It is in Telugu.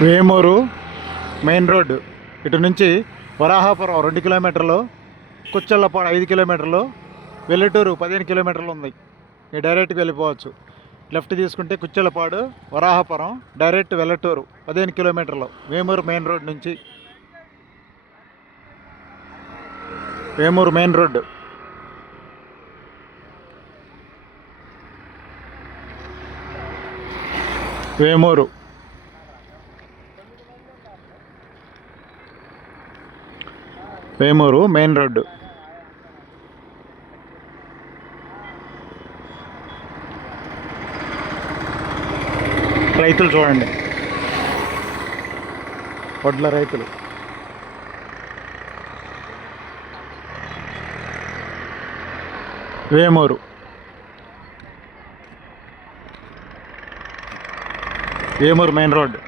వేమూరు మెయిన్ రోడ్డు ఇటు నుంచి వరాహాపురం 2 కిలోమీటర్లు, కుచ్చళ్ళపాడు 5 కిలోమీటర్లు, వెల్లటూరు 15 కిలోమీటర్లు ఉంది. మీరు డైరెక్ట్గా వెళ్ళిపోవచ్చు. లెఫ్ట్ తీసుకుంటే కుచ్చళ్ళపాడు, వరాహాపురం, డైరెక్ట్ వెల్లటూరు 15 కిలోమీటర్లు వేమూరు మెయిన్ రోడ్ నుంచి. Vemuru main road. Vemuru Vemuru main road. రైతులు చూడండి, వడ్ల రైతులు. Vemuru Vemuru main road.